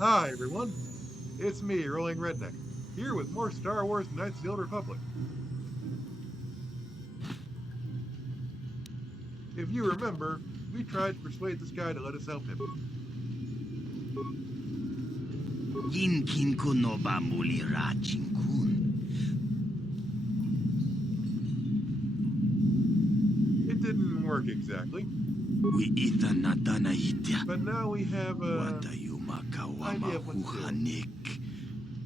Hi, everyone. It's me, Rolling Redneck, here with more Star Wars Knights of the Old Republic. If you remember, we tried to persuade this guy to let us help him. Yinkin kuno ba muli rajin kun. It didn't work exactly, We ita natana itya. but now we have a Wata yumakawa idea of what to do. mahuhanik.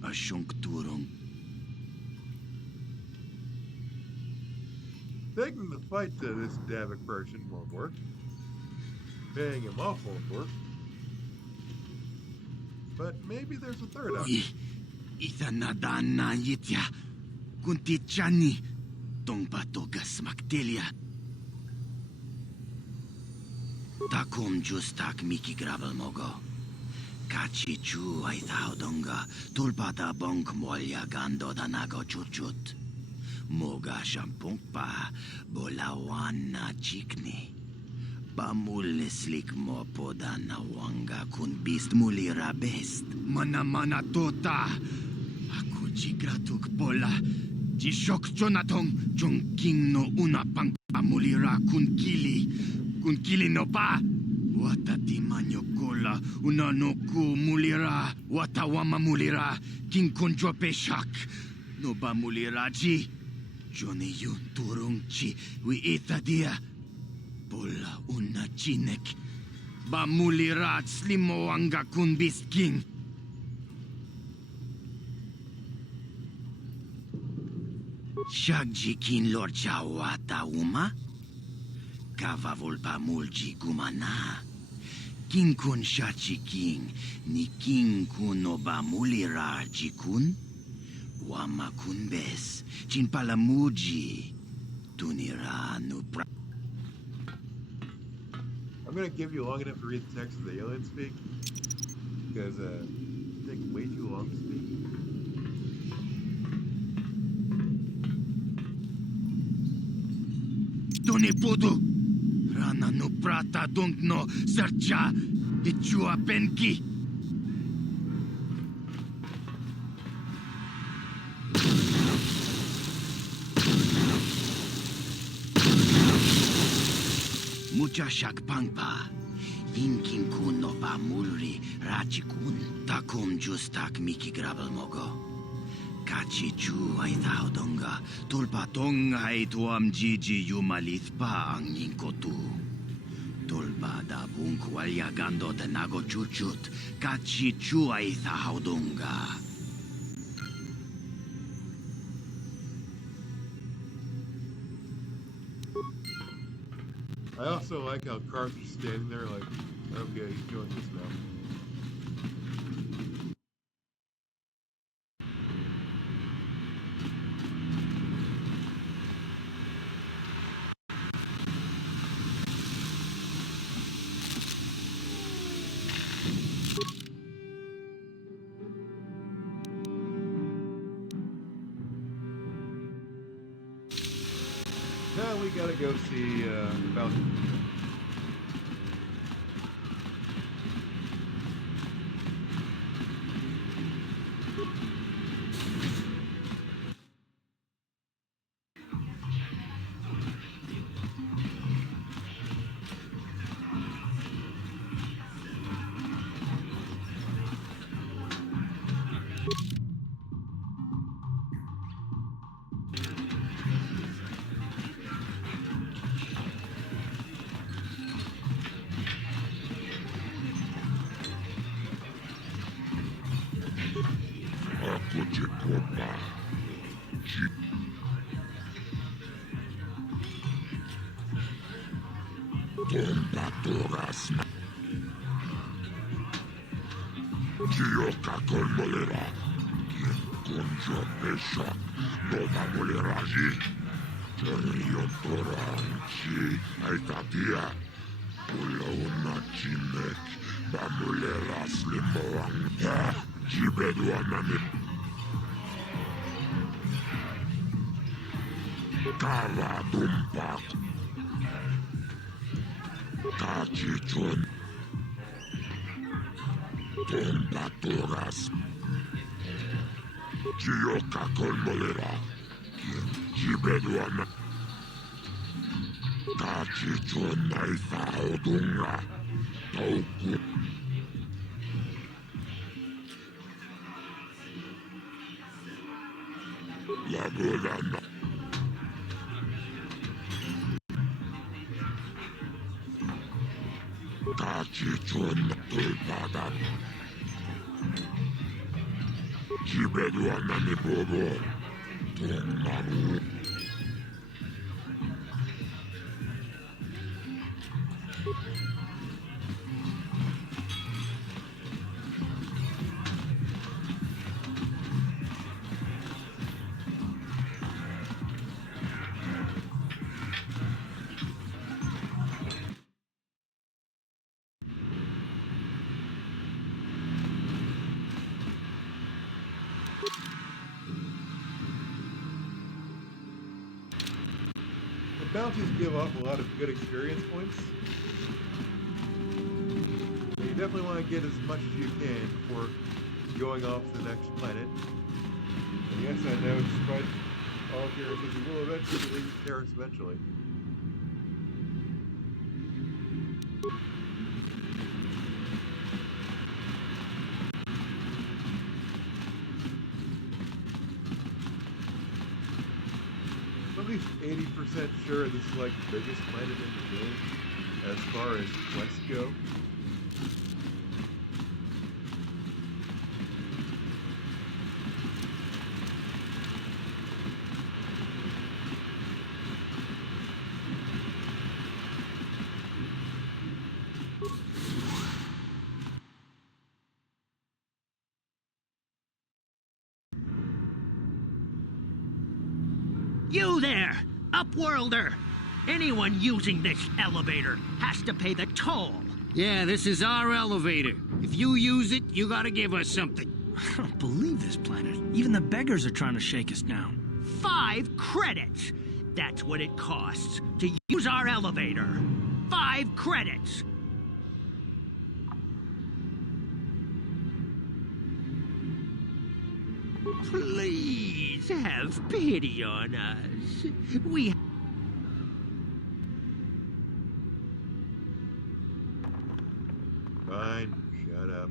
Asyong turong. Taking the fight to this Davik person won't work. Paying him off won't work. But maybe there's a third option. Ita nadana itya. Kunti chani. Tong patogas maktelia. Takum justak miki gravel mogo. Kachi chu ay taudonga. Tulpata bonk molya gando danago chuchut. Moga shampong pa. Bolawan na chikni. Pamulislik mo po na wanga kun bist mulira best. Mana tota. Aku jigratuk pola. Jishok jonatong jongking no una pang pamulira kun kili. Kun kili no pa. Wata di manyo kola una no ku mulira. Wata wama mulira. King konjo peshak. No ba mulira ji. Johnny yun turung chi. Wi ita dia. Pola una chinek. Ba mulira slimo wanga kun bisking. Shagjikin lord chawata uma? Kava volpa mulji gumana. King kun shachi king, ni king kun oba mulira jikun? Wama kun bes, chin palamuji. Tunira no pra. I'm going to give you long enough to read the text of the alien speak, because it takes way too long to speak. Tuni pudu. Rana no prata dunk no sercha. Ichua penki. Mucha shak pangpa. Inkin kun no pa mulri rachikun. Takum justak miki grabel mogo. Kachi chu ay taudonga. Tulpatong ay tuam jiji yumalit pa ang yingkotu. Tulpa da bunk walyagando de nago chuchut. Kachi chu ay taudonga. I also like how Carth's just standing there like, okay, he's doing this now. Now we gotta go see Falcon. Gioca con molera. Conjo pesha. Nova moleraji. Rio toranchi. Aitatia. Pula una chinek. Bamulera slimoang. Jibeduanami. Kava dumpak. Kachichun. Tombatoras. Chioka colmolera. Jibeduana. Tachichonai faodunga. Tauku. Labulana. Tachichon tulpada. Jibeduana ni bobo. Tongaru. The bounties give off a lot of good experience points. You definitely want to get as much as you can before going off to the next planet. And yes, I know, despite all appearances, you will eventually leave Terrace eventually. I'm at least 80% sure this is like the biggest planet in the game as far as quests go. You there, Upworlder! Anyone using this elevator has to pay the toll. Yeah, this is our elevator. If you use it, you gotta give us something. I don't believe this planet. Even the beggars are trying to shake us down. 5 credits! That's what it costs to use our elevator. 5 credits! Please have pity on us. We... Fine, shut up.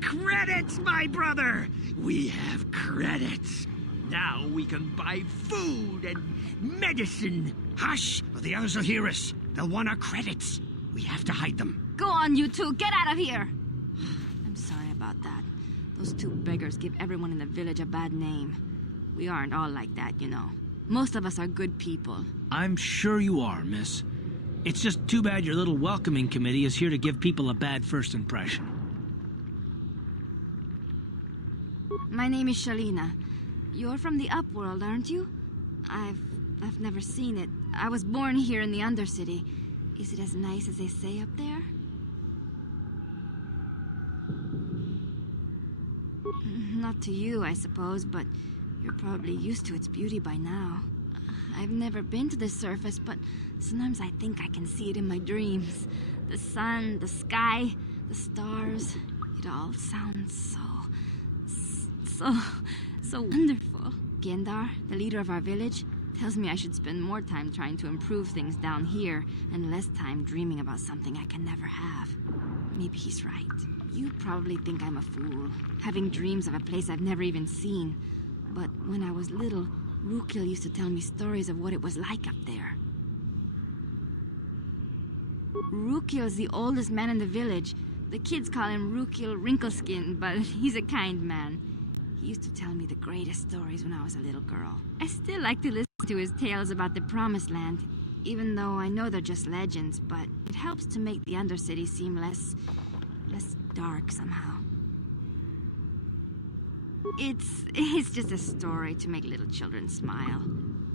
Credits, my brother! We have credits. Now we can buy food and medicine. Hush, or the others will hear us. They'll want our credits. We have to hide them. Go on, you two. Get out of here. I'm sorry about that. Those 2 beggars give everyone in the village a bad name. We aren't all like that, you know. Most of us are good people. I'm sure you are, miss. It's just too bad your little welcoming committee is here to give people a bad first impression. My name is Shalina. You're from the Upworld, aren't you? I've never seen it. I was born here in the Undercity. Is it as nice as they say up there? Not to you, I suppose, but you're probably used to its beauty by now. I've never been to the surface, but sometimes I think I can see it in my dreams. The sun, the sky, the stars. It all sounds so wonderful. Gendar, the leader of our village, tells me I should spend more time trying to improve things down here and less time dreaming about something I can never have. Maybe he's right. You probably think I'm a fool, having dreams of a place I've never even seen. But when I was little, Rukil used to tell me stories of what it was like up there. Rukil's the oldest man in the village. The kids call him Rukil Wrinkleskin, but he's a kind man. He used to tell me the greatest stories when I was a little girl. I still like to listen to his tales about the Promised Land, even though I know they're just legends, but it helps to make the Undercity seem less dark somehow. It's just a story to make little children smile.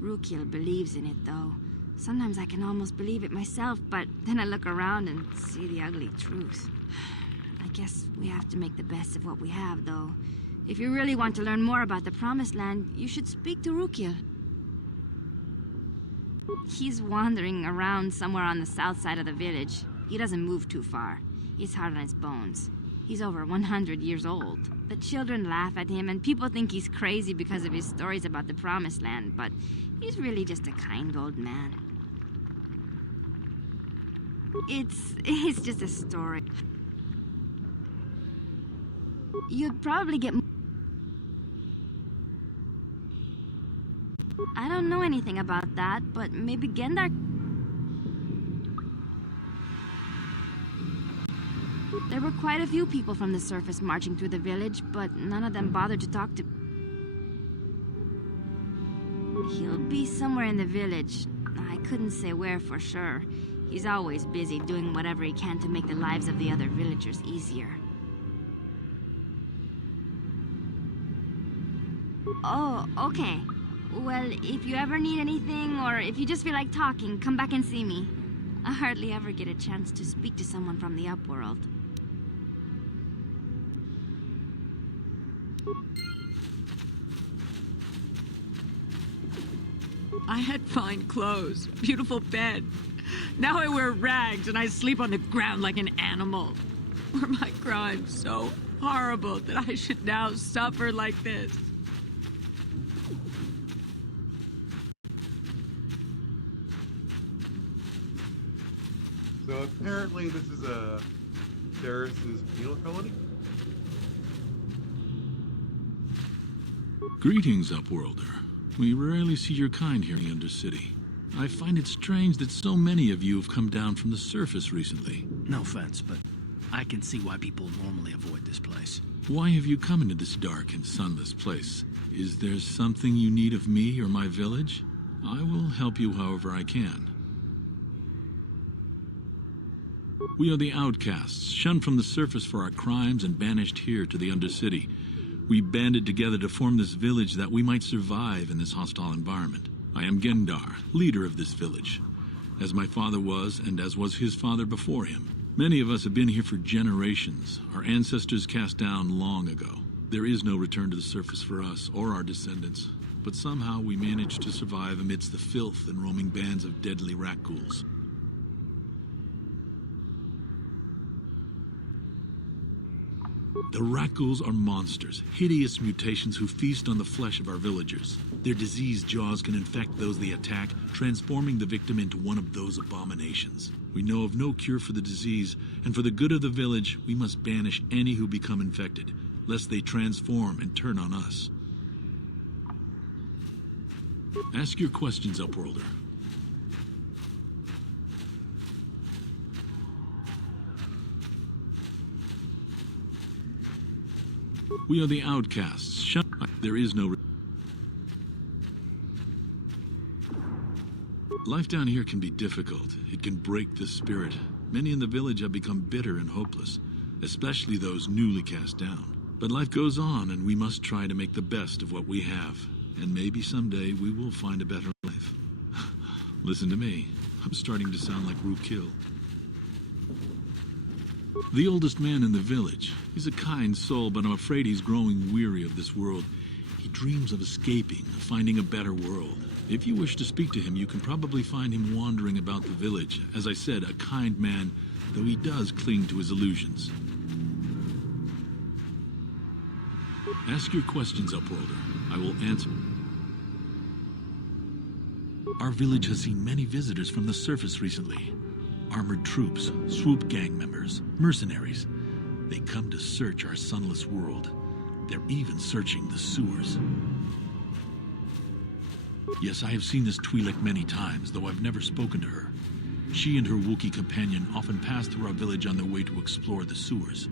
Rukil believes in it, though. Sometimes I can almost believe it myself, but then I look around and see the ugly truth. I guess we have to make the best of what we have, though. If you really want to learn more about the Promised Land, you should speak to Rukil. He's wandering around somewhere on the south side of the village. He doesn't move too far. He's hard on his bones. He's over 100 years old. The children laugh at him, and people think he's crazy because of his stories about the Promised Land, but he's really just a kind old man. It's just a story. You'd probably get... I don't know anything about that, but maybe Gendar... There were quite a few people from the surface marching through the village, but none of them bothered to talk to... He'll be somewhere in the village. I couldn't say where for sure. He's always busy doing whatever he can to make the lives of the other villagers easier. Oh, okay. Well, if you ever need anything, or if you just feel like talking, come back and see me. I hardly ever get a chance to speak to someone from the upworld. I had fine clothes, a beautiful bed. Now I wear rags and I sleep on the ground like an animal. Were my crimes so horrible that I should now suffer like this? So apparently this is a Terrace's penal colony? Greetings, Upworlder. We rarely see your kind here in the Undercity. I find it strange that so many of you have come down from the surface recently. No offense, but I can see why people normally avoid this place. Why have you come into this dark and sunless place? Is there something you need of me or my village? I will help you however I can. We are the outcasts, shunned from the surface for our crimes and banished here to the Undercity. We banded together to form this village that we might survive in this hostile environment. I am Gendar, leader of this village, as my father was and as was his father before him. Many of us have been here for generations, our ancestors cast down long ago. There is no return to the surface for us or our descendants, but somehow we managed to survive amidst the filth and roaming bands of deadly rat ghouls. The rat ghouls are monsters, hideous mutations who feast on the flesh of our villagers. Their diseased jaws can infect those they attack, transforming the victim into one of those abominations. We know of no cure for the disease, and for the good of the village, we must banish any who become infected, lest they transform and turn on us. Ask your questions, Upworlder. We are the outcasts. There is no... Life down here can be difficult. It can break the spirit. Many in the village have become bitter and hopeless, especially those newly cast down. But life goes on, and we must try to make the best of what we have. And maybe someday we will find a better life. Listen to me. I'm starting to sound like Rookil. The oldest man in the village. He's a kind soul, but I'm afraid he's growing weary of this world. He dreams of escaping, of finding a better world. If you wish to speak to him, you can probably find him wandering about the village. As I said, a kind man, though he does cling to his illusions. Ask your questions, Upworlder. I will answer. Our village has seen many visitors from the surface recently. Armored troops, swoop gang members, mercenaries. They come to search our sunless world. They're even searching the sewers. Yes, I have seen this Twi'lek many times, though I've never spoken to her. She and her Wookiee companion often pass through our village on their way to explore the sewers.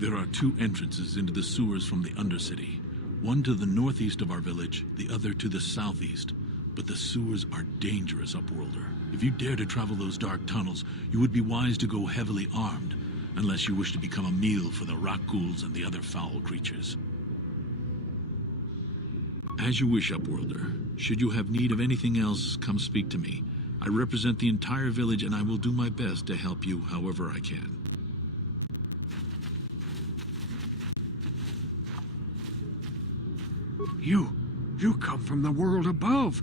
There are two entrances into the sewers from the Undercity. One to the northeast of our village, the other to the southeast. But the sewers are dangerous, Upworlder. If you dare to travel those dark tunnels, you would be wise to go heavily armed, unless you wish to become a meal for the rock ghouls and the other foul creatures. As you wish, Upworlder. Should you have need of anything else, come speak to me. I represent the entire village, and I will do my best to help you however I can. You come from the world above.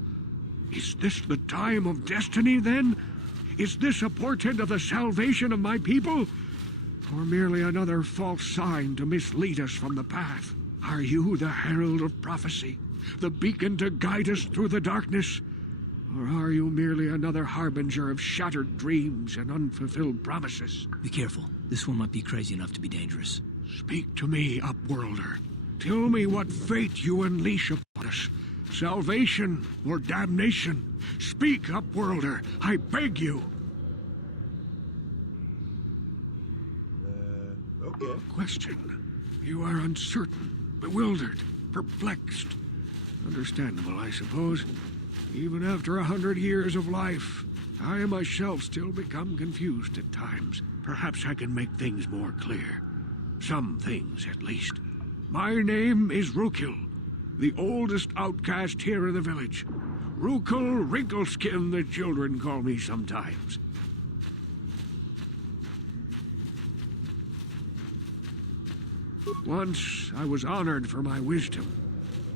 Is this the time of destiny, then? Is this a portent of the salvation of my people? Or merely another false sign to mislead us from the path? Are you the herald of prophecy? The beacon to guide us through the darkness? Or are you merely another harbinger of shattered dreams and unfulfilled promises? Be careful. This one might be crazy enough to be dangerous. Speak to me, Upworlder. Tell me what fate you unleash upon us. Salvation or damnation? Speak, Upworlder, I beg you. Okay. Question. You are uncertain, bewildered, perplexed. Understandable, I suppose. Even after 100 years of life, I myself still become confused at times. Perhaps I can make things more clear. Some things, at least. My name is Rukil, the oldest outcast here in the village. Rukil Wrinkleskin, the children call me sometimes. Once, I was honored for my wisdom.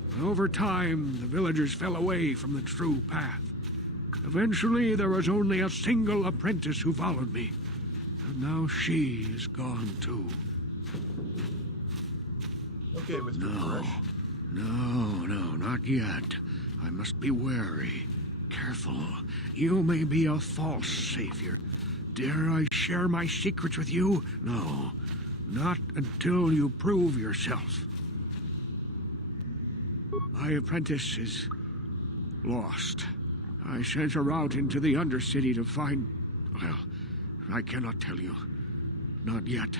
But over time, the villagers fell away from the true path. Eventually, there was only a single apprentice who followed me. And now she is gone too. Okay, Mr. No, Fresh. no, not yet. I must be wary. Careful. You may be a false savior. Dare I share my secrets with you? No, not until you prove yourself. My apprentice is lost. I sent her out into the Undercity to find... Well, I cannot tell you. Not yet.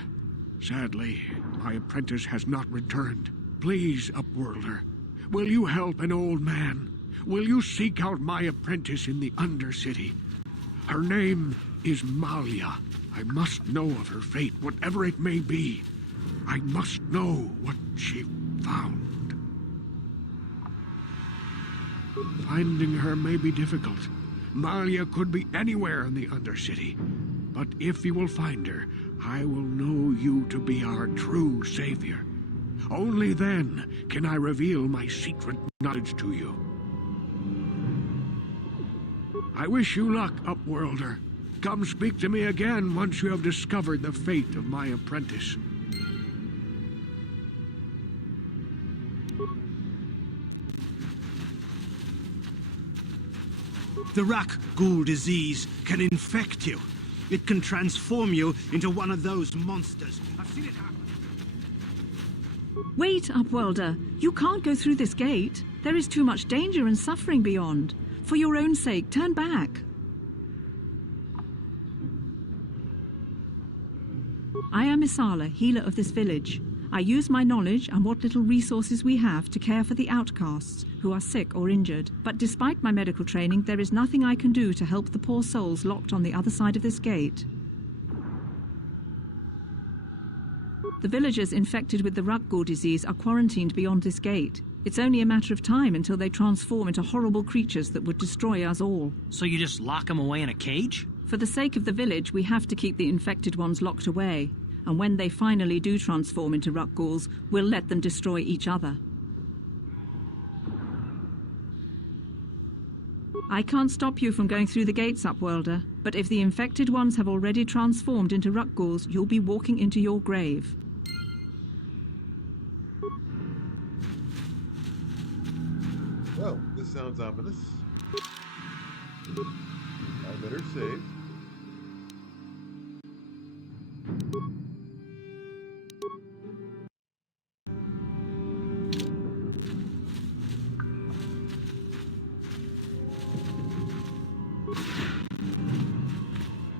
Sadly, my apprentice has not returned. Please, Upworlder, will you help an old man? Will you seek out my apprentice in the Undercity? Her name is Malia. I must know of her fate, whatever it may be. I must know what she found. Finding her may be difficult. Malia could be anywhere in the Undercity. But if you will find her, I will know you to be our true savior. Only then can I reveal my secret knowledge to you. I wish you luck, Upworlder. Come speak to me again once you have discovered the fate of my apprentice. The Rak Ghoul disease can infect you. It can transform you into one of those monsters. I've seen it happen. Wait, Upworlder. You can't go through this gate. There is too much danger and suffering beyond. For your own sake, turn back. I am Isala, healer of this village. I use my knowledge and what little resources we have to care for the outcasts who are sick or injured. But despite my medical training, there is nothing I can do to help the poor souls locked on the other side of this gate. The villagers infected with the Rak Ghoul disease are quarantined beyond this gate. It's only a matter of time until they transform into horrible creatures that would destroy us all. So you just lock them away in a cage? For the sake of the village, we have to keep the infected ones locked away. And when they finally do transform into Rak Ghouls, we'll let them destroy each other. I can't stop you from going through the gates, Upworlder, but if the infected ones have already transformed into Rak Ghouls, you'll be walking into your grave. Well, this sounds ominous. I better save.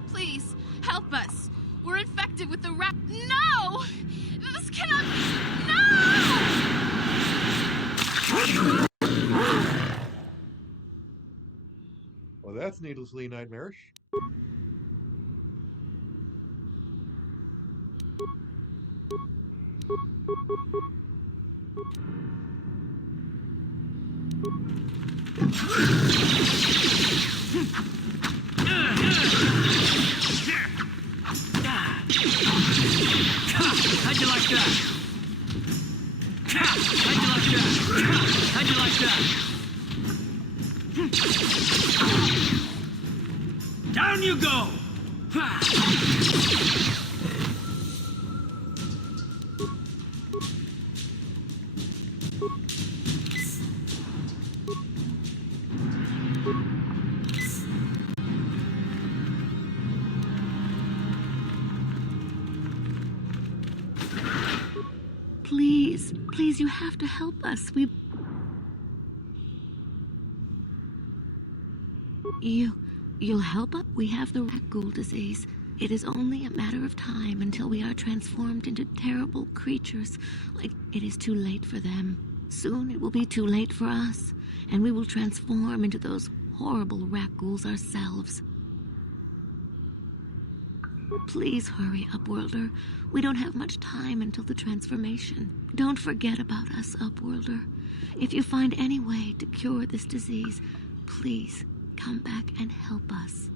Please, help us. We're infected with the rat. No! This cannot be. No! Well, that's needlessly nightmarish. How'd you like that? How'd you like that? How'd you like that? Down you go! Please, please, you have to help us. You'll help us? We have the rat ghoul disease. It is only a matter of time until we are transformed into terrible creatures. Like, it is too late for them. Soon it will be too late for us, and we will transform into those horrible rat ghouls ourselves. Please hurry, Upworlder. We don't have much time until the transformation. Don't forget about us, Upworlder. If you find any way to cure this disease, please come back and help us.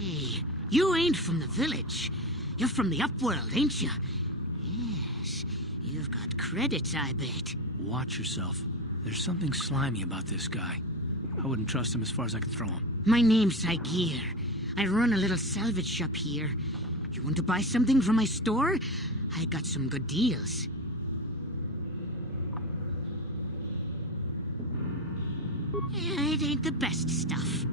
Hey, you ain't from the village. You're from the Upworld, ain't you? Yes, you've got credits, I bet. Watch yourself. There's something slimy about this guy. I wouldn't trust him as far as I could throw him. My name's Saigir. I run a little salvage shop here. You want to buy something from my store? I got some good deals. It ain't the best stuff.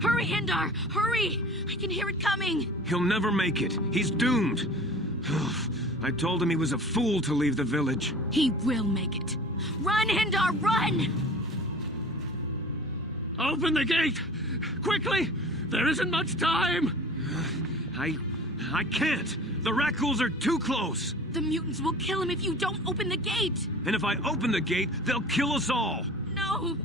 Hurry, Hindar! Hurry! I can hear it coming! He'll never make it. He's doomed. I told him he was a fool to leave the village. He will make it. Run, Hindar, run! Open the gate! Quickly! There isn't much time! I can't. The Rakghouls are too close. The mutants will kill him if you don't open the gate! And if I open the gate, they'll kill us all. No!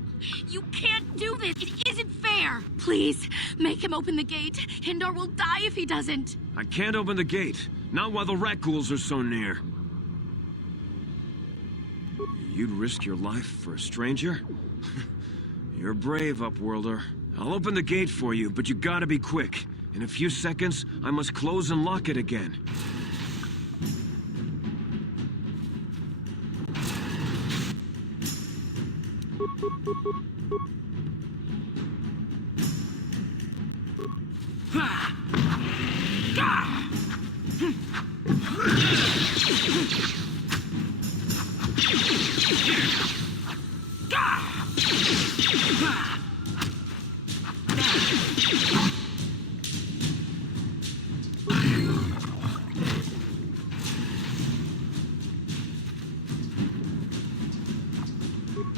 You can't do this! It isn't fair! Please, make him open the gate. Hindar will die if he doesn't. I can't open the gate. Not while the Rakghouls are so near. You'd risk your life for a stranger? You're brave, Upworlder. I'll open the gate for you, but you gotta be quick. In a few seconds, I must close and lock it again.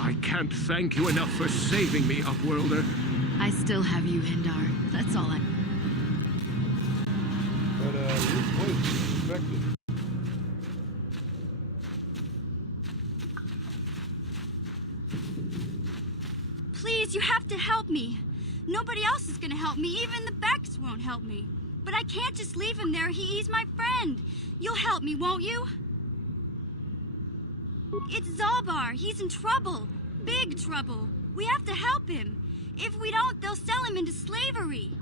I can't thank you enough for saving me, Upworlder. I still have you, Hindar. That's all I... But, your place is infected. Please, you have to help me. Nobody else is gonna help me. Even the Becks won't help me. But I can't just leave him there. He's my friend. You'll help me, won't you? It's Zalbar. He's in trouble. Big trouble. We have to help him. If we don't, they'll sell him into slavery.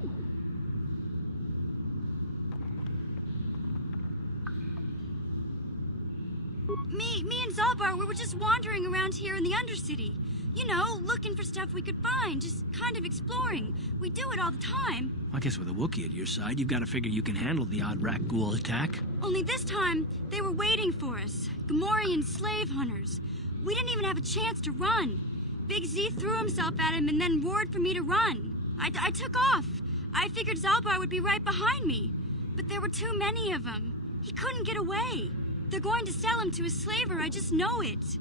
Me and Zalbar, we were just wandering around here in the Undercity. You know, looking for stuff we could find, just kind of exploring. We do it all the time. I guess with a Wookiee at your side, you've got to figure you can handle the odd rat ghoul attack. Only this time, they were waiting for us. Gamorrean slave hunters. We didn't even have a chance to run. Big Z threw himself at him and then roared for me to run. I took off. I figured Zalbar would be right behind me. But there were too many of them. He couldn't get away. They're going to sell him to a slaver, I just know it.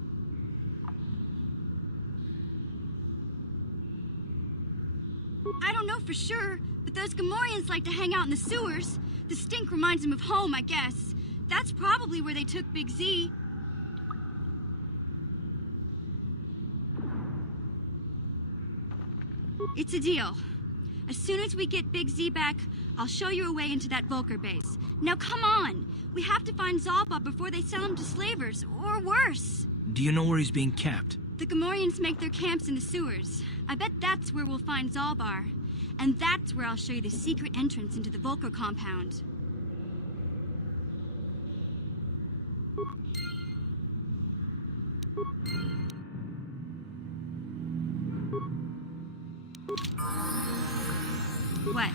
I don't know for sure, but those Gamorreans like to hang out in the sewers. The stink reminds them of home, I guess. That's probably where they took Big Z. It's a deal. As soon as we get Big Z back, I'll show you a way into that Vulkar base. Now come on! We have to find Zalbar before they sell him to slavers, or worse. Do you know where he's being kept? The Gamorreans make their camps in the sewers. I bet that's where we'll find Zalbar. And that's where I'll show you the secret entrance into the Vulkar compound. What?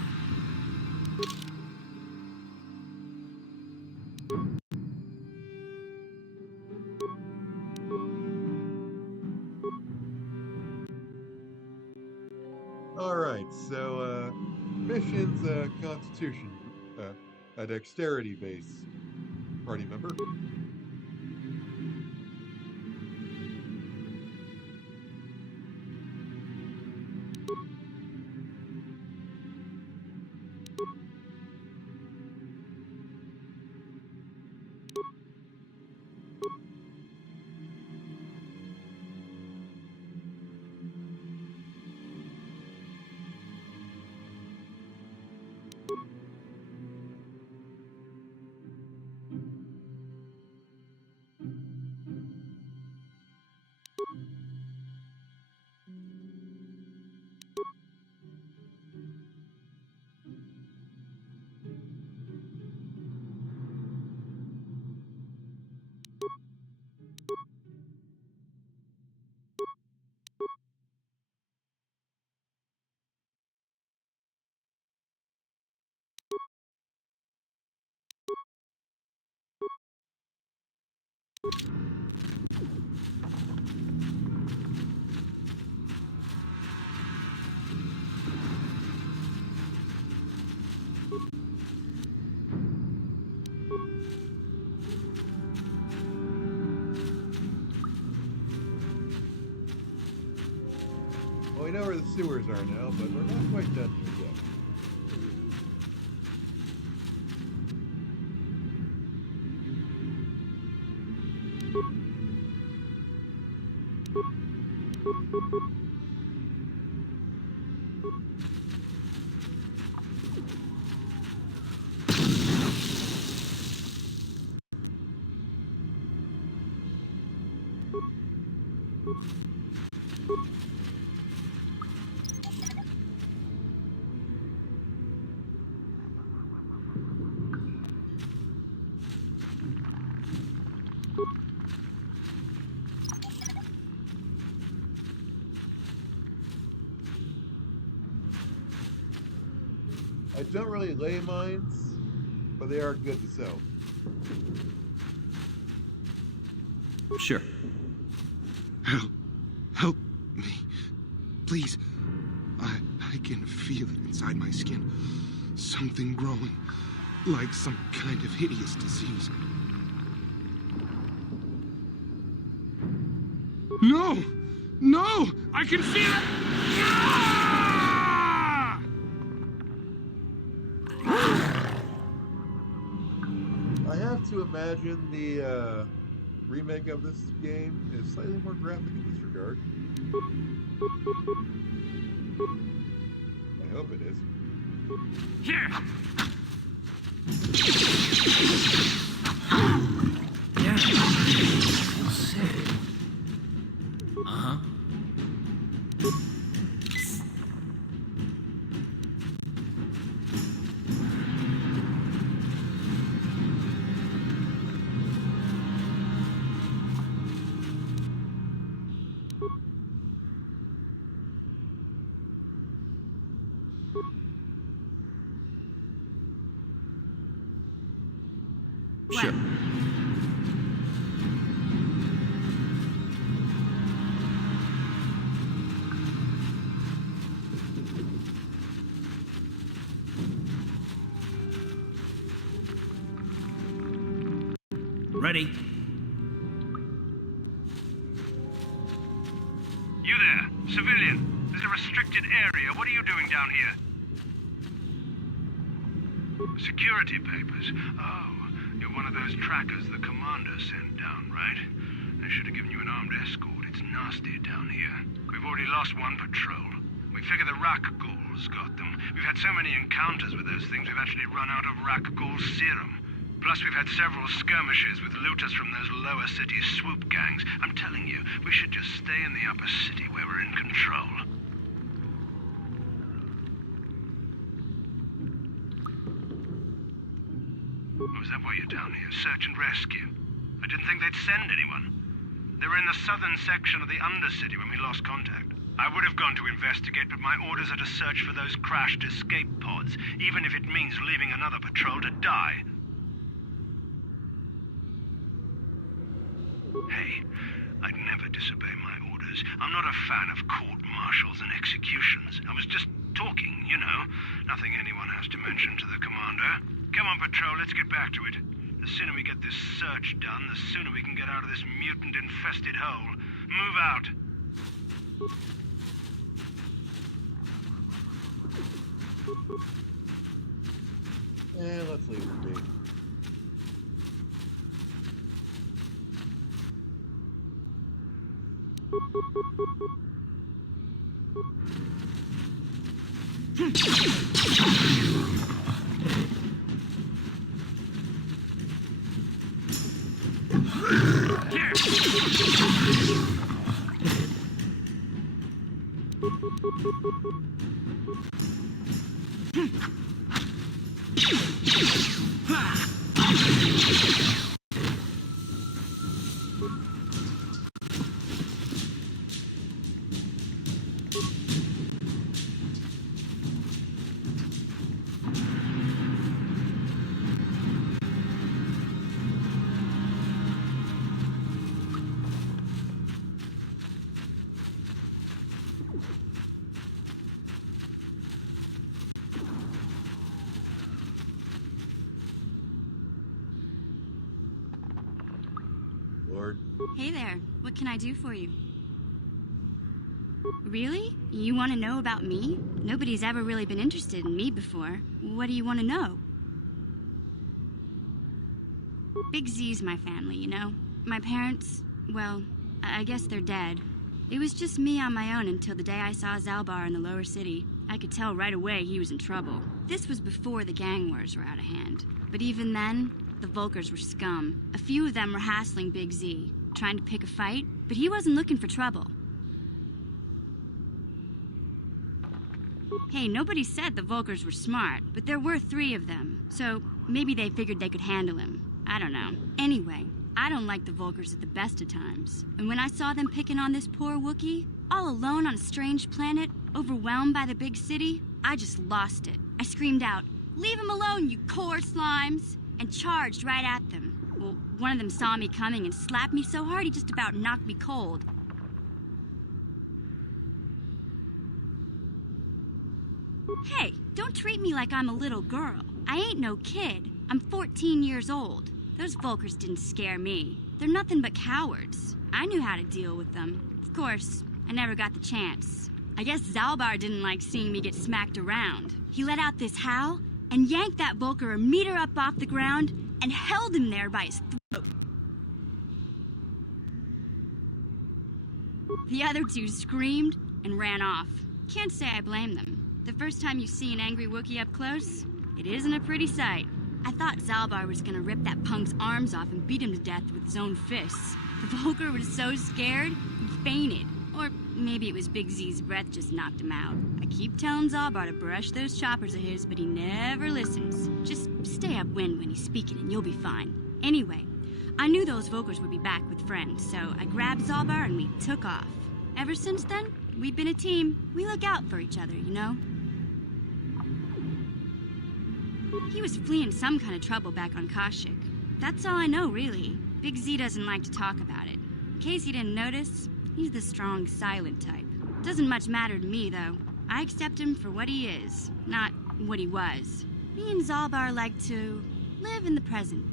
Alright, so, mission's, Constitution, a dexterity base. Party member? Well, we know where the sewers are now, but we're not quite done here yet. I don't really lay mines, but they are good to sell. Sure. Help me. Please. I can feel it inside my skin. Something growing. Like some kind of hideous disease. No! No! I can feel it! Ah! I have to imagine the remake of this game is slightly more graphic in this regard. I hope it is. Here! Yeah. Sick. Uh-huh. Sure. Ready. You there, civilian. This is a restricted area. What are you doing down here? Security papers. Oh, you're one of those trackers the commander sent down, right? They should have given you an armed escort. It's nasty down here. We've already lost one patrol. We figure the Rak ghouls got them. We've had so many encounters with those things, we've actually run out of Rak ghoul serum. Plus, we've had several skirmishes with looters from those lower city swoop gangs. I'm telling you, we should just stay in the upper city where we're in control. Oh, is that why you're down here? Search and rescue? I didn't think they'd send anyone. They were in the southern section of the Undercity when we lost contact. I would have gone to investigate, but my orders are to search for those crashed escape pods, even if it means leaving another patrol to die. Hey, I'd never disobey my orders. I'm not a fan of court-martials and executions. I was just talking, you know. Nothing anyone has to mention to the commander. Come on, patrol, let's get back to it. The sooner we get this search done, the sooner we can get out of this mutant-infested hole. Move out. And let's leave it be. Lord. Hey there, what can I do for you? Really? You want to know about me? Nobody's ever really been interested in me before. What do you want to know? Big Z's my family, you know? My parents, well, I guess they're dead. It was just me on my own until the day I saw Zalbar in the lower city. I could tell right away he was in trouble. This was before the gang wars were out of hand. But even then, the Vulkars were scum. A few of them were hassling Big Z, trying to pick a fight, but he wasn't looking for trouble. Hey, nobody said the Vulkars were smart, but there were 3 of them, so maybe they figured they could handle him. I don't know. Anyway, I don't like the Vulkars at the best of times. And when I saw them picking on this poor Wookiee, all alone on a strange planet, overwhelmed by the big city, I just lost it. I screamed out, "Leave him alone, you core slimes!" and charged right at them. Well, one of them saw me coming and slapped me so hard he just about knocked me cold. Hey, don't treat me like I'm a little girl. I ain't no kid. I'm 14 years old. Those Vulkars didn't scare me. They're nothing but cowards. I knew how to deal with them. Of course, I never got the chance. I guess Zalbar didn't like seeing me get smacked around. He let out this howl and yanked that Vulkar a meter up off the ground and held him there by his throat. The other two screamed and ran off. Can't say I blame them. The first time you see an angry Wookiee up close, it isn't a pretty sight. I thought Zalbar was gonna rip that punk's arms off and beat him to death with his own fists. The Vulkar was so scared, he fainted. Or maybe it was Big Z's breath just knocked him out. I keep telling Zalbar to brush those choppers of his, but he never listens. Just stay upwind when he's speaking and you'll be fine. Anyway, I knew those Vulkars would be back with friends, so I grabbed Zalbar and we took off. Ever since then, we've been a team. We look out for each other, you know? He was fleeing some kind of trouble back on Kashyyyk. That's all I know, really. Big Z doesn't like to talk about it. In case you didn't notice, he's the strong, silent type. Doesn't much matter to me, though. I accept him for what he is, not what he was. Me and Zalbar like to live in the present.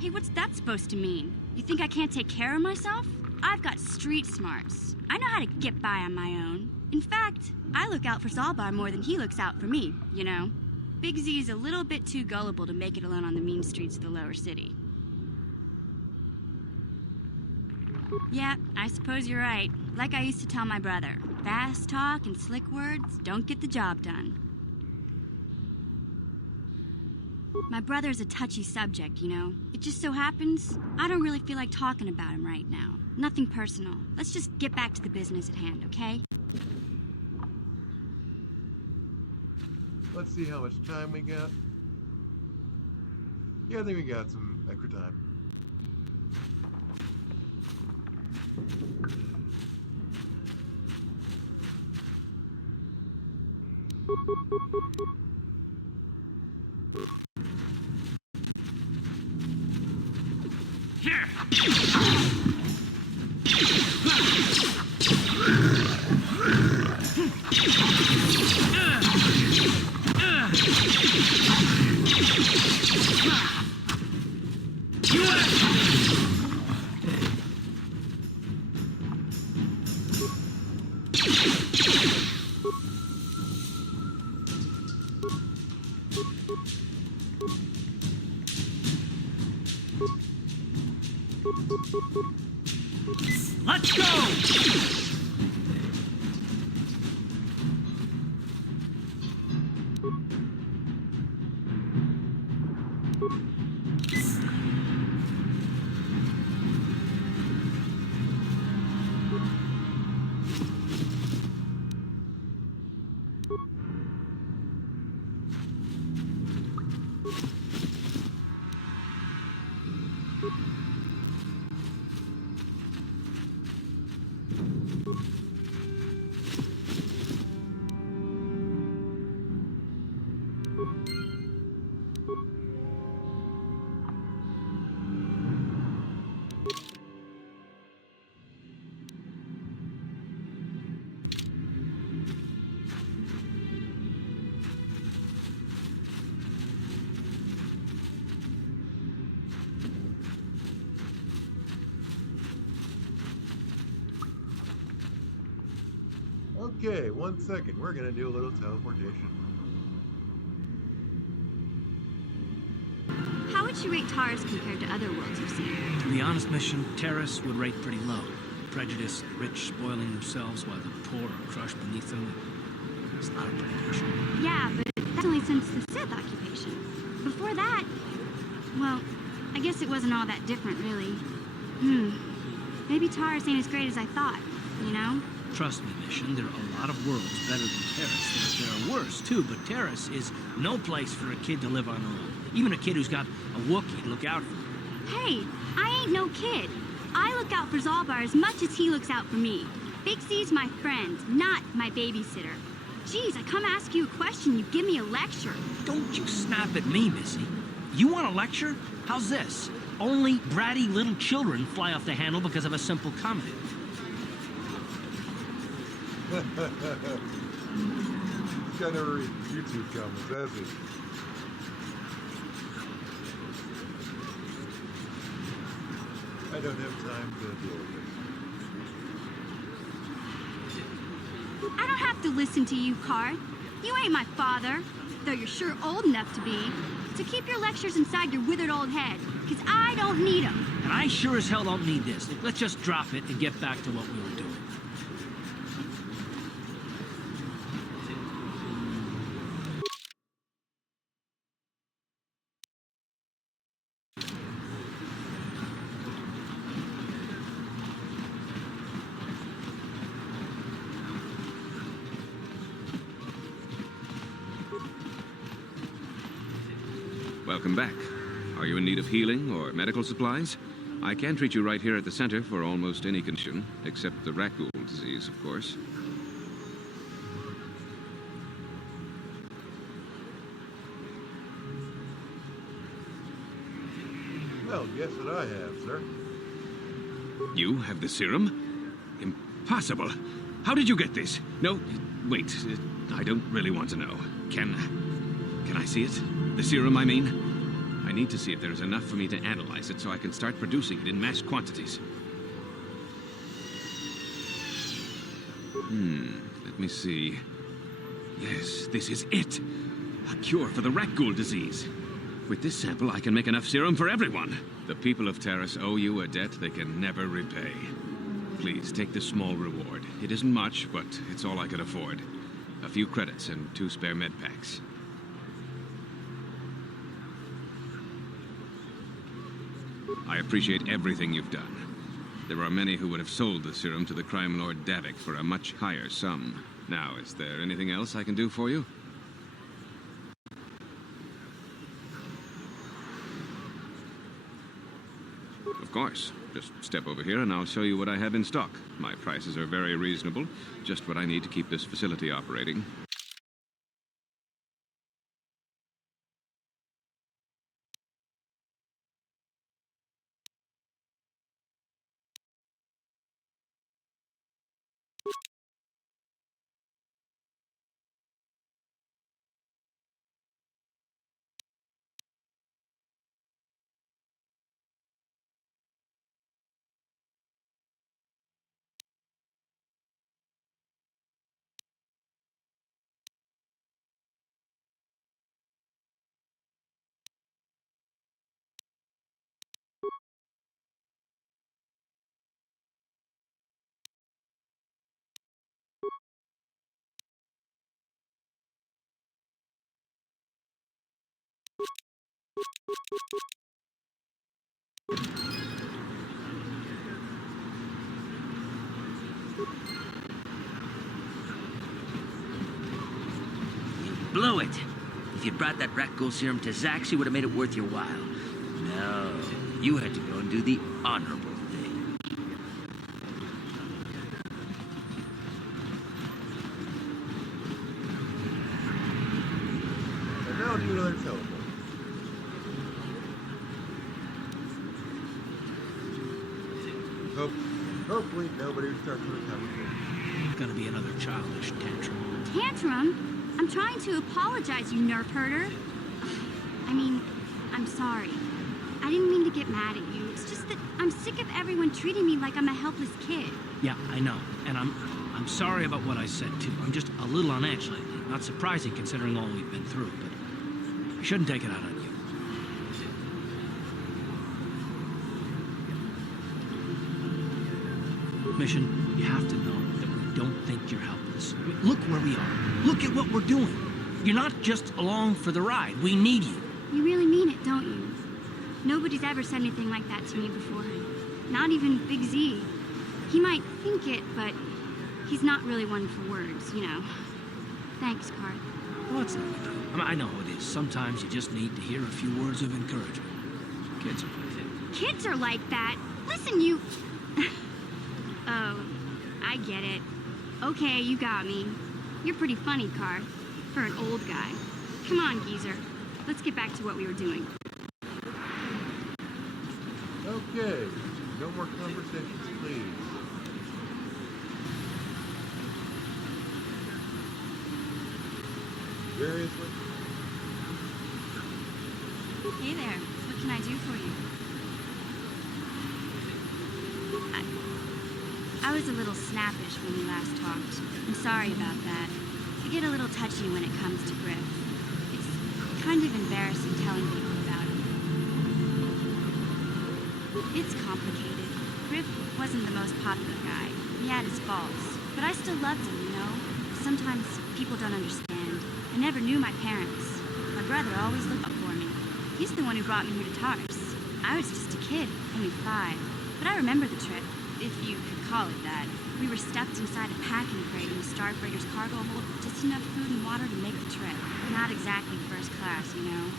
Hey, what's that supposed to mean? You think I can't take care of myself? I've got street smarts. I know how to get by on my own. In fact, I look out for Zalbar more than he looks out for me, you know? Big Z's a little bit too gullible to make it alone on the mean streets of the lower city. Yeah, I suppose you're right. Like I used to tell my brother, fast talk and slick words don't get the job done. My brother's a touchy subject, you know? It just so happens, I don't really feel like talking about him right now. Nothing personal. Let's just get back to the business at hand, okay? Let's see how much time we got. Yeah, I think we got some extra time. Let's go! Okay, 1 second. We're gonna do a little teleportation. How would you rate Taurus compared to other worlds you've seen? To be honest, Mission, Terrace would rate pretty low. Prejudiced, the rich spoiling themselves while the poor are crushed beneath them. It's not a pretty picture. Yeah, but that's only since the Sith occupation. Before that, well, I guess it wasn't all that different, really. Maybe Taurus ain't as great as I thought, you know? Trust me, Mission, there are a lot of worlds better than Terrace. There are worse, too, but Terrace is no place for a kid to live on her own. Even a kid who's got a Wookiee to look out for. Hey, I ain't no kid. I look out for Zalbar as much as he looks out for me. Big Z's my friend, not my babysitter. Geez, I come ask you a question, you give me a lecture. Don't you snap at me, Missy. You want a lecture? How's this? Only bratty little children fly off the handle because of a simple comment. He's got never read YouTube comments, has he? I don't have time to deal with this. I don't have to listen to you, Card. You ain't my father, though you're sure old enough to be. So keep your lectures inside your withered old head, because I don't need them. And I sure as hell don't need this. Let's just drop it and get back to what we were doing. Welcome back. Are you in need of healing or medical supplies? I can treat you right here at the center for almost any condition, except the raccoon disease, of course. Well, guess what I have, sir? You have the serum? Impossible. How did you get this? No, wait. I don't really want to know. Can I see it? The serum, I mean? I need to see if there is enough for me to analyze it so I can start producing it in mass quantities. Let me see. Yes, this is it. A cure for the rat ghoul disease. With this sample, I can make enough serum for everyone. The people of Terrace owe you a debt they can never repay. Please, take this small reward. It isn't much, but it's all I can afford. A few credits and 2 spare med packs. I appreciate everything you've done. There are many who would have sold the serum to the crime lord Davik for a much higher sum. Now, is there anything else I can do for you? Of course. Just step over here and I'll show you what I have in stock. My prices are very reasonable. Just what I need to keep this facility operating. Blew it. If you'd brought that rat ghoul serum to Zax, you would have made it worth your while. No, you had to go and do the honorable thing. And now do another teleport. Hopefully nobody starts with a chemical. Gonna be another childish tantrum. Tantrum? I'm trying to apologize, you nerf herder. I mean, I'm sorry. I didn't mean to get mad at you. It's just that I'm sick of everyone treating me like I'm a helpless kid. Yeah, I know. And I'm sorry about what I said, too. I'm just a little on edge lately. Not surprising considering all we've been through, but I shouldn't take it out on you. Mission, you have to know that we don't think you're helpless. I mean, look where we are. Look at what we're doing. You're not just along for the ride. We need you. You really mean it, don't you? Nobody's ever said anything like that to me before. Not even Big Z. He might think it, but he's not really one for words, you know. Thanks, Card. Well, it's not a deal. I mean, I know how it is. Sometimes you just need to hear a few words of encouragement. Kids are like that. Kids are like that? Listen, you... Oh, I get it. Okay, you got me. You're pretty funny, Card. For an old guy. Come on, geezer. Let's get back to what we were doing. Okay. No more conversations, please. Seriously? Hey there. What can I do for you? I was a little snappish when we last talked. I'm sorry about that. I get a little touchy when it comes to Griff. It's kind of embarrassing telling people about him. It's complicated. Griff wasn't the most popular guy. He had his faults. But I still loved him, you know? Sometimes people don't understand. I never knew my parents. My brother always looked up for me. He's the one who brought me here to Tars. I was just a kid, only 5. But I remember the trip, if you could call it that. We were stuffed inside a packing crate in the Starfreighter's cargo hold, just enough food and water to make the trip. Not exactly first class, you know.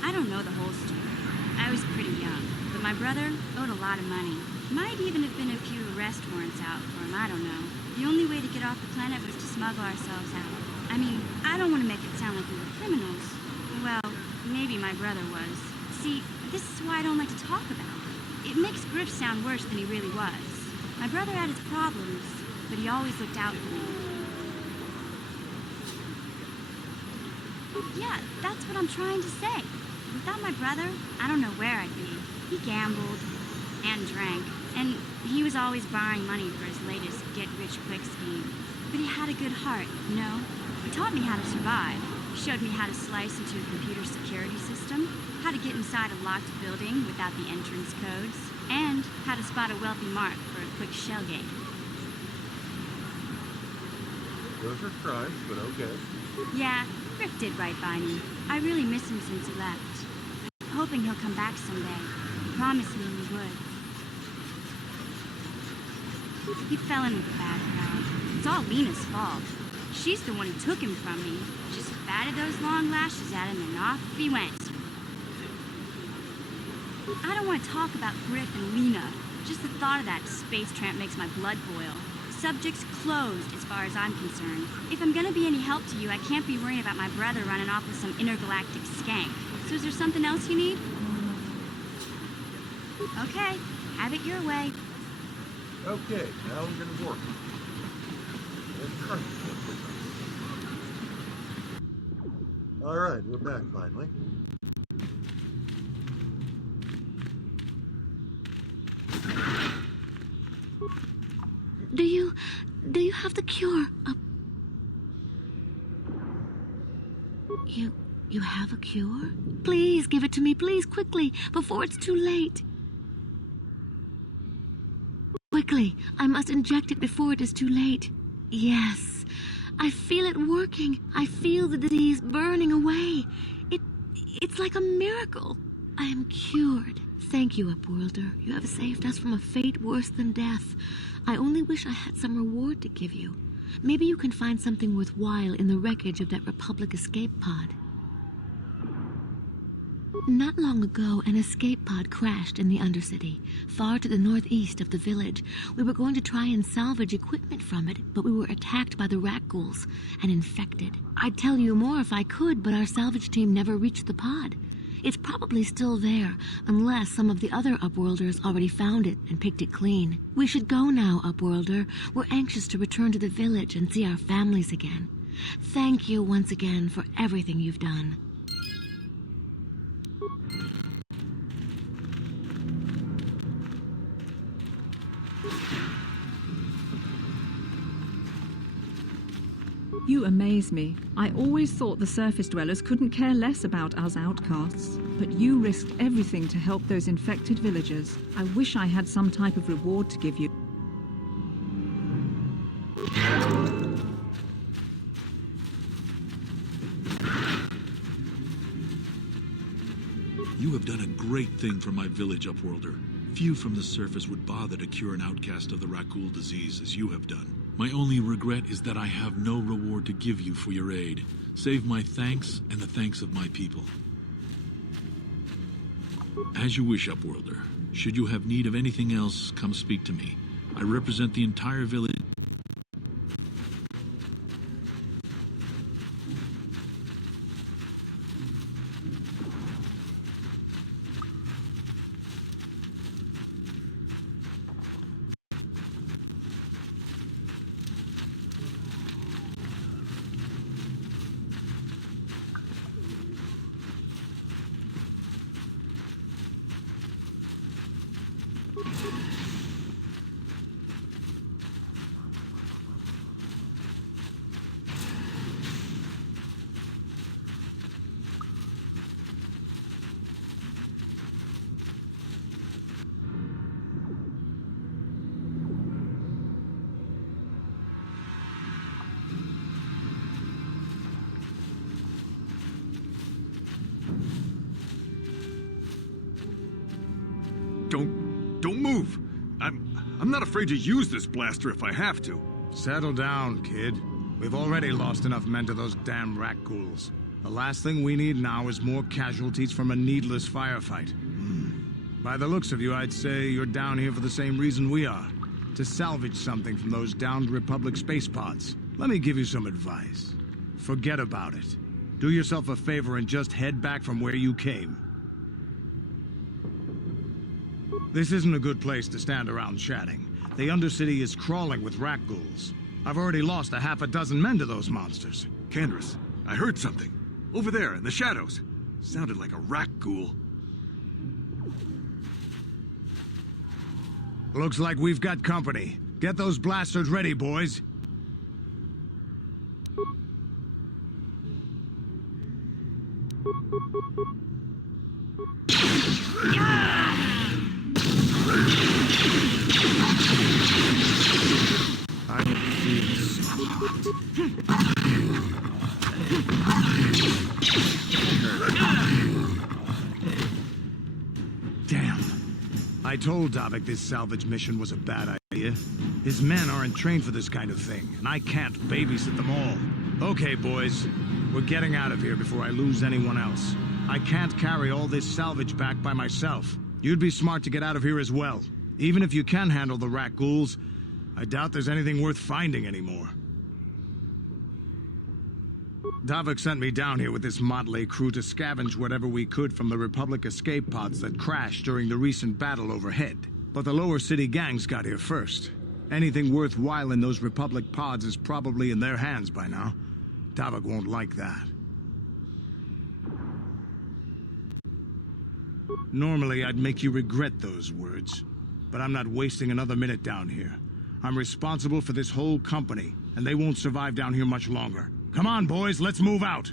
I don't know the whole story. I was pretty young, but my brother owed a lot of money. Might even have been a few arrest warrants out for him, I don't know. The only way to get off the planet was to smuggle ourselves out. I mean, I don't want to make it sound like we were criminals. Well, maybe my brother was. See, this is why I don't like to talk about it. It makes Griff sound worse than he really was. My brother had his problems, but he always looked out for me. Yeah, that's what I'm trying to say. Without my brother, I don't know where I'd be. He gambled and drank, and he was always borrowing money for his latest get-rich-quick scheme. But he had a good heart, you know? He taught me how to survive. He showed me how to slice into a computer security system, how to get inside a locked building without the entrance codes, and how to spot a wealthy mark for a quick shell game. Those are crimes, but okay. Yeah, Griff did right by me. I really miss him since he left. I'm hoping he'll come back someday. He promised me he would. He fell in with a bad crowd. It's all Lena's fault. She's the one who took him from me. Just batted those long lashes at him and off he went. I don't want to talk about Griff and Lena. Just the thought of that space tramp makes my blood boil. Subject's closed as far as I'm concerned. If I'm gonna be any help to you, I can't be worrying about my brother running off with some intergalactic skank. So is there something else you need? Okay, have it your way. Okay, now we're gonna work. Alright, we're back finally. Do you have the cure? You have a cure? Please give it to me, please, quickly, before it's too late. Quickly, I must inject it before it is too late. Yes, I feel it working. I feel the disease burning away. It's like a miracle. I am cured. Thank you, Upworlder. You have saved us from a fate worse than death. I only wish I had some reward to give you. Maybe you can find something worthwhile in the wreckage of that Republic escape pod. Not long ago, an escape pod crashed in the Undercity, far to the northeast of the village. We were going to try and salvage equipment from it, but we were attacked by the rat ghouls and infected. I'd tell you more if I could, but our salvage team never reached the pod. It's probably still there, unless some of the other Upworlders already found it and picked it clean. We should go now, Upworlder. We're anxious to return to the village and see our families again. Thank you once again for everything you've done. You amaze me. I always thought the surface dwellers couldn't care less about us outcasts. But you risked everything to help those infected villagers. I wish I had some type of reward to give you. You have done a great thing for my village, Upworlder. Few from the surface would bother to cure an outcast of the Rakghoul disease as you have done. My only regret is that I have no reward to give you for your aid. Save my thanks and the thanks of my people. As you wish, Upworlder. Should you have need of anything else, come speak to me. I represent the entire village. I'm not afraid to use this blaster if I have to. Settle down, kid. We've already lost enough men to those damn rat ghouls. The last thing we need now is more casualties from a needless firefight. By the looks of you, I'd say you're down here for the same reason we are. To salvage something from those downed Republic space pods. Let me give you some advice. Forget about it. Do yourself a favor and just head back from where you came. This isn't a good place to stand around chatting. The Undercity is crawling with rat ghouls. I've already lost a half a dozen men to those monsters. Candace, I heard something. Over there, in the shadows. Sounded like a rat ghoul. Looks like we've got company. Get those blasters ready, boys. I feel so hot. Damn. I told Davik this salvage mission was a bad idea. His men aren't trained for this kind of thing, and I can't babysit them all. Okay, boys. We're getting out of here before I lose anyone else. I can't carry all this salvage back by myself. You'd be smart to get out of here as well. Even if you can handle the rat ghouls, I doubt there's anything worth finding anymore. Davik sent me down here with this motley crew to scavenge whatever we could from the Republic escape pods that crashed during the recent battle overhead. But the lower city gangs got here first. Anything worthwhile in those Republic pods is probably in their hands by now. Davik won't like that. Normally, I'd make you regret those words, but I'm not wasting another minute down here. I'm responsible for this whole company, and they won't survive down here much longer. Come on, boys, let's move out!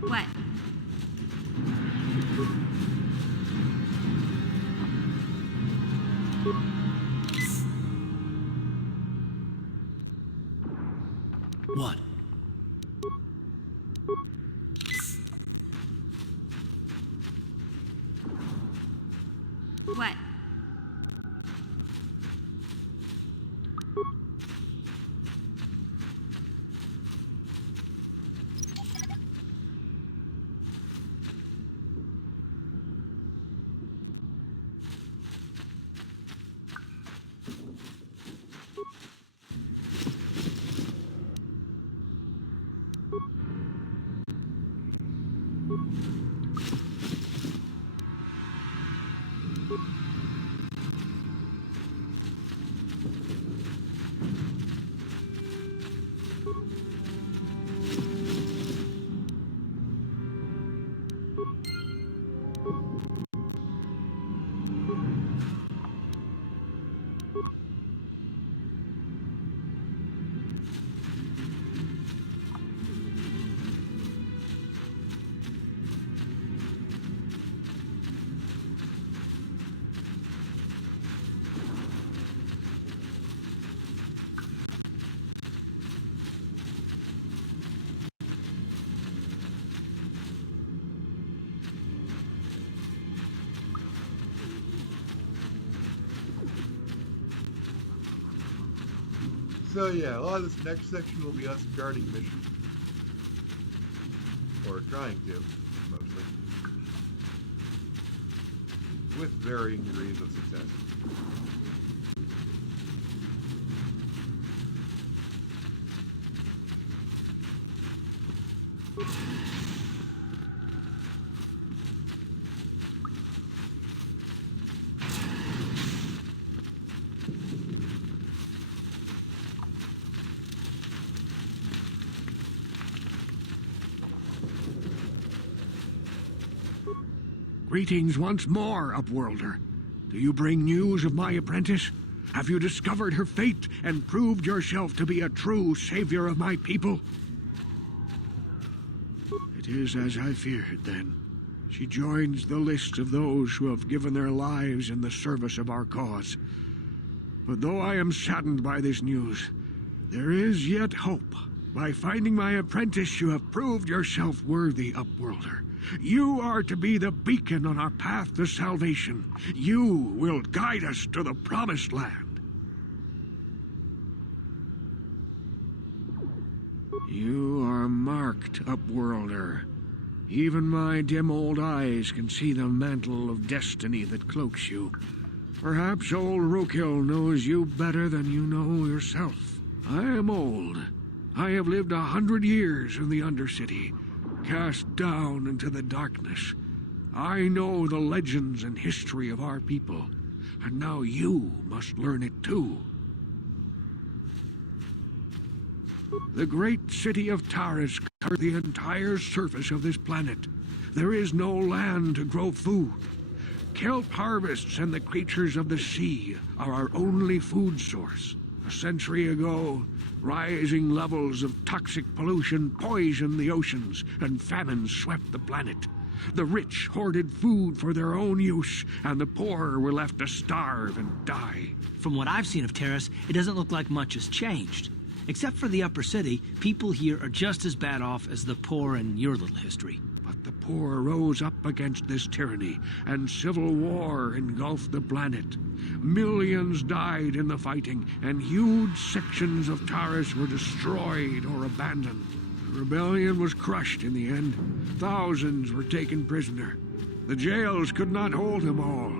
What? What? What? So yeah, a lot of this next section will be us guarding missions. Or trying to, mostly. With varying degrees of success. Greetings once more, Upworlder. Do you bring news of my apprentice? Have you discovered her fate and proved yourself to be a true savior of my people? It is as I feared, then. She joins the list of those who have given their lives in the service of our cause. But though I am saddened by this news, there is yet hope. By finding my apprentice, you have proved yourself worthy, Upworlder. You are to be the beacon on our path to salvation. You will guide us to the promised land. You are marked, Upworlder. Even my dim old eyes can see the mantle of destiny that cloaks you. Perhaps old Rookhill knows you better than you know yourself. I am old. I have lived 100 years in the Undercity, cast down into the darkness. I know the legends and history of our people, and now you must learn it too. The great city of Taris covers the entire surface of this planet. There is no land to grow food. Kelp harvests and the creatures of the sea are our only food source. A century ago, rising levels of toxic pollution poisoned the oceans, and famine swept the planet. The rich hoarded food for their own use, and the poor were left to starve and die. From what I've seen of Terrace, it doesn't look like much has changed. Except for the upper city, people here are just as bad off as the poor in your little history. But the poor rose up against this tyranny, and civil war engulfed the planet. Millions died in the fighting, and huge sections of Taris were destroyed or abandoned. The rebellion was crushed in the end. Thousands were taken prisoner. The jails could not hold them all,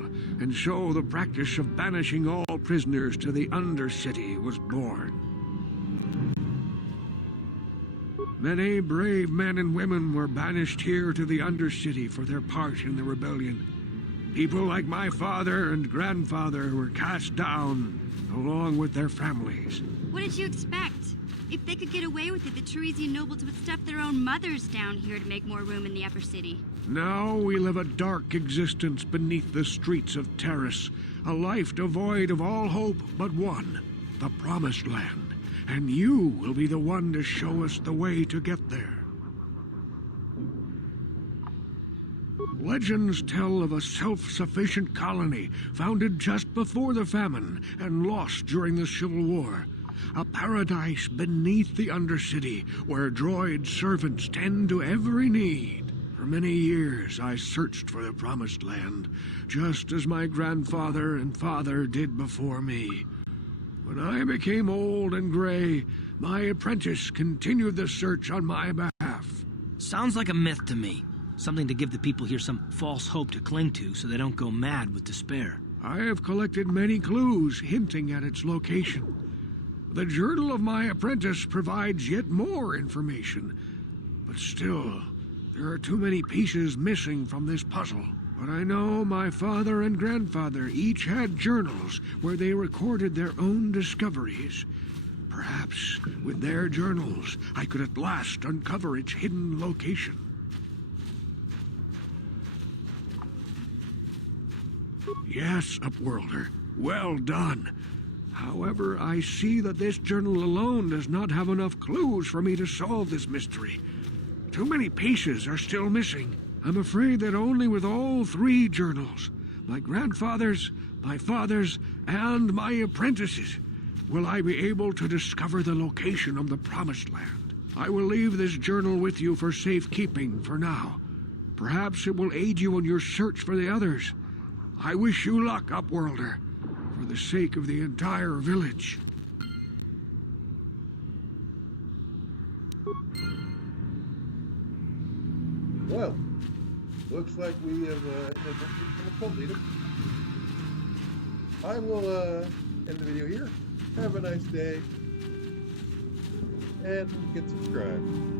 and so the practice of banishing all prisoners to the Undercity was born. Many brave men and women were banished here to the Undercity for their part in the rebellion. People like my father and grandfather were cast down, along with their families. What did you expect? If they could get away with it, the Teresian nobles would stuff their own mothers down here to make more room in the upper city. Now we live a dark existence beneath the streets of Terrace, a life devoid of all hope but one, the Promised Land. And you will be the one to show us the way to get there. Legends tell of a self-sufficient colony founded just before the famine and lost during the Civil War. A paradise beneath the Undercity where droid servants tend to every need. For many years I searched for the Promised Land, just as my grandfather and father did before me. When I became old and gray, my apprentice continued the search on my behalf. Sounds like a myth to me. Something to give the people here some false hope to cling to so they don't go mad with despair. I have collected many clues hinting at its location. The journal of my apprentice provides yet more information. But still, there are too many pieces missing from this puzzle. But I know my father and grandfather each had journals where they recorded their own discoveries. Perhaps, with their journals, I could at last uncover its hidden location. Yes, Upworlder, well done. However, I see that this journal alone does not have enough clues for me to solve this mystery. Too many pieces are still missing. I'm afraid that only with all three journals, my grandfather's, my father's, and my apprentice's, will I be able to discover the location of the Promised Land. I will leave this journal with you for safekeeping for now. Perhaps it will aid you in your search for the others. I wish you luck, Upworlder, for the sake of the entire village. Well, looks like we have inadvertently become a cult leader. I will end the video here. Have a nice day, and get subscribed.